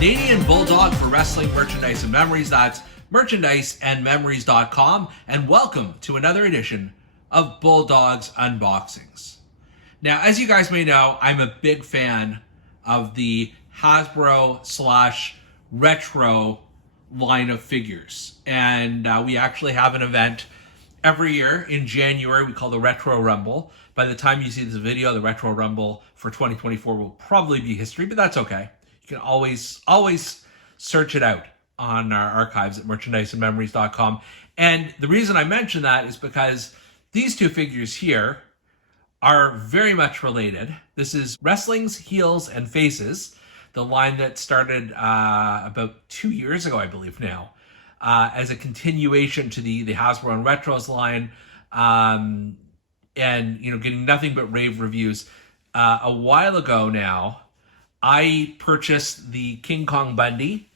Canadian Bulldog for wrestling merchandise and memories. That's merchandiseandmemories.com. And welcome to another edition of Bulldog's Unboxings. Now, as you guys may know, I'm a big fan of the Hasbro / retro line of figures. And we actually have an event every year in January we call the Retro Rumble. By the time you see this video, the Retro Rumble for 2024 will probably be history, but that's okay. You can always search it out on our archives at merchandiseandmemories.com. And the reason I mention that is because these two figures here are very much related. This is Wrestling's Heels and Faces, the line that started about 2 years ago, I believe now, as a continuation to the Hasbro and Retros line, and getting nothing but rave reviews. A while ago now, I purchased the King Kong Bundy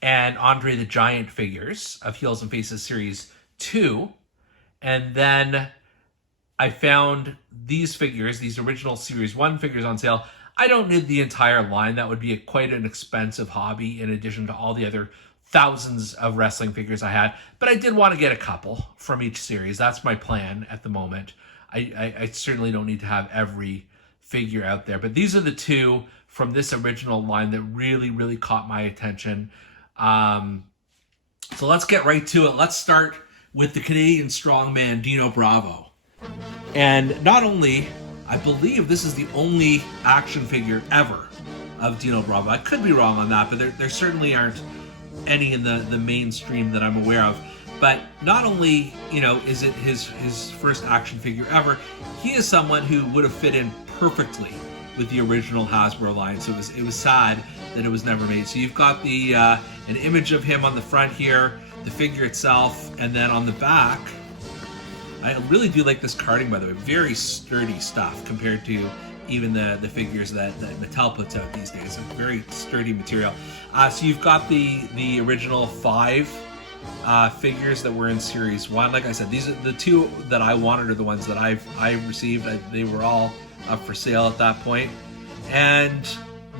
and Andre the Giant figures of Heels and Faces Series 2, and then I found these figures, these original Series 1 figures on sale. I don't need the entire line. That would be quite an expensive hobby in addition to all the other thousands of wrestling figures I had. But I did want to get a couple from each series. That's my plan at the moment. I certainly don't need to have every figure out there. But these are the two from this original line that really, really caught my attention. So let's get right to it. Let's start with the Canadian strongman, Dino Bravo. And not only, I believe this is the only action figure ever of Dino Bravo. I could be wrong on that, but there certainly aren't any in the mainstream that I'm aware of. But not only, is it his first action figure ever, he is someone who would have fit in perfectly with the original Hasbro line. So it was sad that it was never made. So you've got the an image of him on the front here, the figure itself, and then on the back, I really do like this carding, by the way. Very sturdy stuff compared to even the figures that Mattel puts out these days. It's very sturdy material. So you've got the original 5 figures that were in Series 1. Like I said, these are the 2 that I wanted are the ones that I received. They were all up for sale at that point. And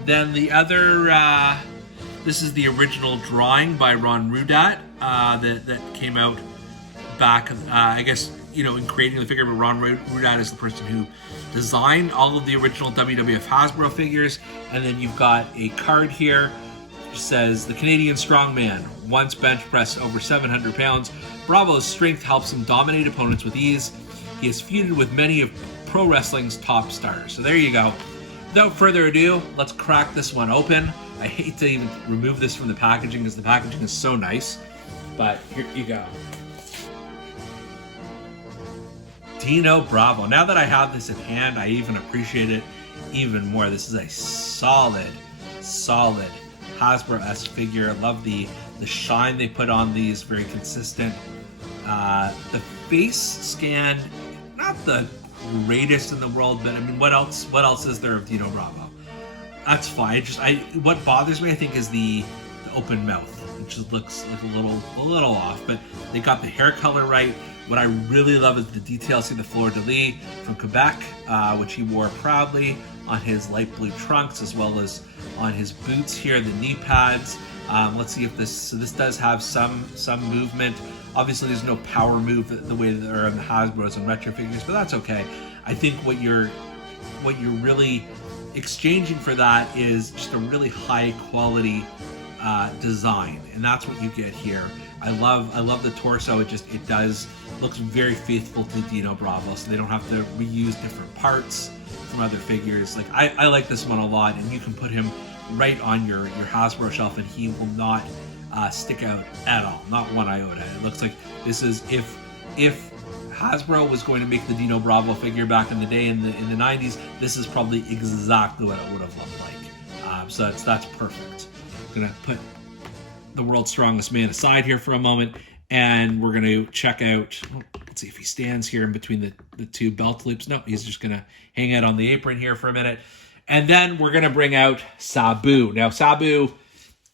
then the other, this is the original drawing by Ron Rudat that came out back, I guess, in creating the figure, but Ron Rudat is the person who designed all of the original WWF Hasbro figures. And then you've got a card here which says, the Canadian strongman once bench pressed over 700 pounds. Bravo's strength helps him dominate opponents with ease. He has feuded with many of pro wrestling's top stars. So there you go. Without further ado, let's crack this one open. I hate to even remove this from the packaging because the packaging is so nice, but here you go. Dino Bravo. Now that I have this in hand, I even appreciate it even more. This is a solid Hasbro-esque figure. I love the shine they put on these, very consistent. The face scan, not the greatest in the world, but I mean, what else is there of Dino Bravo? That's fine. What bothers me, I think, is the open mouth. It just looks like a little off, but they got the hair color right. What I really love is the detail. See the fleur-de-lis from Quebec, which he wore proudly on his light blue trunks, as well as on his boots here, the knee pads. Let's see if this does have some movement. Obviously, there's no power move the way that there are in the Hasbros and retro figures, but that's okay. I think what you're really exchanging for that is just a really high quality design, and that's what you get here. I love the torso. It does looks very faithful to Dino Bravo, so they don't have to reuse different parts from other figures. Like I like this one a lot, and you can put him right on your Hasbro shelf, and he will not stick out at all, not one iota. It looks like this is if Hasbro was going to make the Dino Bravo figure back in the day in the 90s, this is probably exactly what it would have looked like. So that's perfect. I'm gonna put the world's strongest man aside here for a moment, and we're gonna check out, let's see if he stands here in between the 2 belt loops. No, he's just gonna hang out on the apron here for a minute. And then we're gonna bring out Sabu. Now Sabu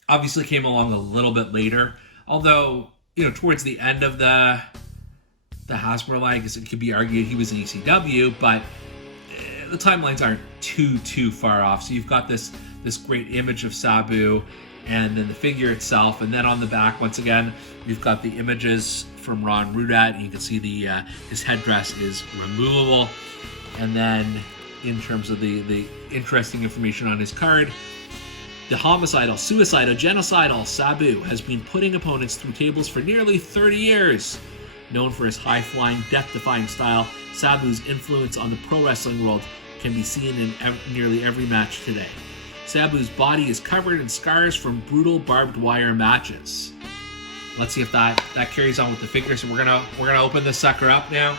obviously came along a little bit later, although, towards the end of the Hasbro line, I guess it could be argued he was in ECW, but the timelines aren't too far off. So you've got this great image of Sabu, and then the figure itself. And then on the back, once again, we've got the images from Ron Rudat. You can see the his headdress is removable. And then in terms of the interesting information on his card, the homicidal, suicidal, genocidal Sabu has been putting opponents through tables for nearly 30 years. Known for his high-flying, death-defying style, Sabu's influence on the pro wrestling world can be seen in nearly every match today. Sabu's body is covered in scars from brutal barbed wire matches. Let's see if that carries on with the figure. So we're gonna open this sucker up now.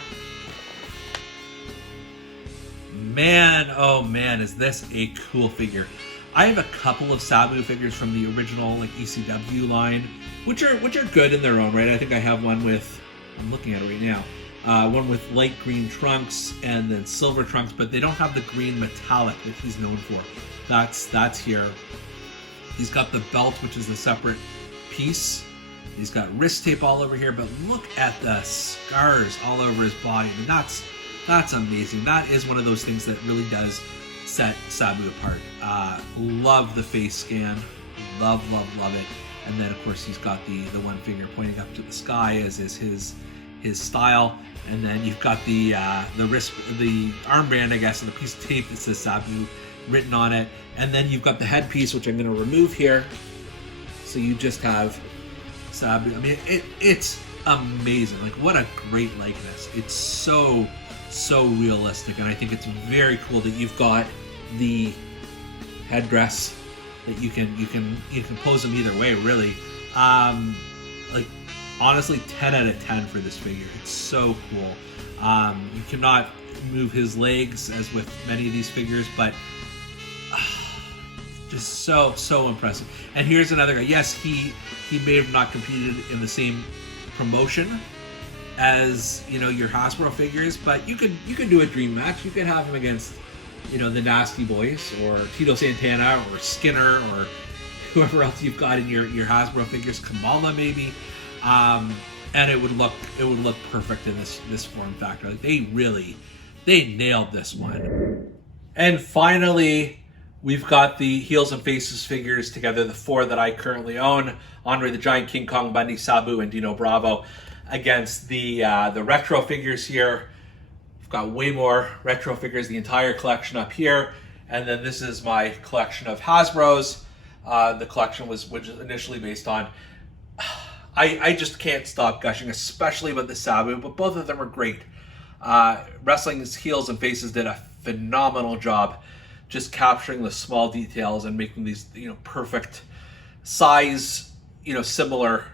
Man, oh man, is this a cool figure. I have a couple of Sabu figures from the original like ECW line, which are good in their own right. I think I have one with, I'm looking at it right now, one with light green trunks and then silver trunks, but they don't have the green metallic that he's known for. That's here. He's got the belt, which is a separate piece. He's got wrist tape all over here, but look at the scars all over his body. I mean, that's amazing. That is one of those things that really does set Sabu apart. Love the face scan. Love it. And then of course he's got the one finger pointing up to the sky, as is his style. And then you've got the wrist, the armband, I guess, and the piece of tape that says Sabu written on it. And then you've got the headpiece, which I'm going to remove here. So you just have Sabu. I mean, it's amazing. Like, what a great likeness. It's so realistic, and I think it's very cool that you've got the headdress that you can pose them either way, really. Like, honestly, 10 out of 10 for this figure. It's so cool. You cannot move his legs as with many of these figures, but just so impressive. And here's another guy. Yes, he may have not competed in the same promotion as, you know, your Hasbro figures, but you could do a dream match. You could have him against, you know, the Nasty Boys or Tito Santana or Skinner or whoever else you've got in your Hasbro figures, Kamala maybe, and it would look perfect in this form factor. Like, they nailed this one. And finally, we've got the Heels and Faces figures together, the four that I currently own: Andre the Giant, King Kong Bundy, Sabu, and Dino Bravo, against the retro figures here. I've got way more retro figures, the entire collection up here. And then this is my collection of Hasbros. The collection was initially based on. I just can't stop gushing, especially about the Sabu, but both of them are great. Wrestling's Heels and Faces did a phenomenal job just capturing the small details and making these, you know, perfect size, you know, similar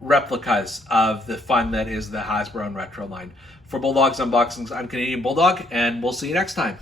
replicas of the fun that is the Hasbro and Retro line. For Bulldog's Unboxings, I'm Canadian Bulldog, and we'll see you next time.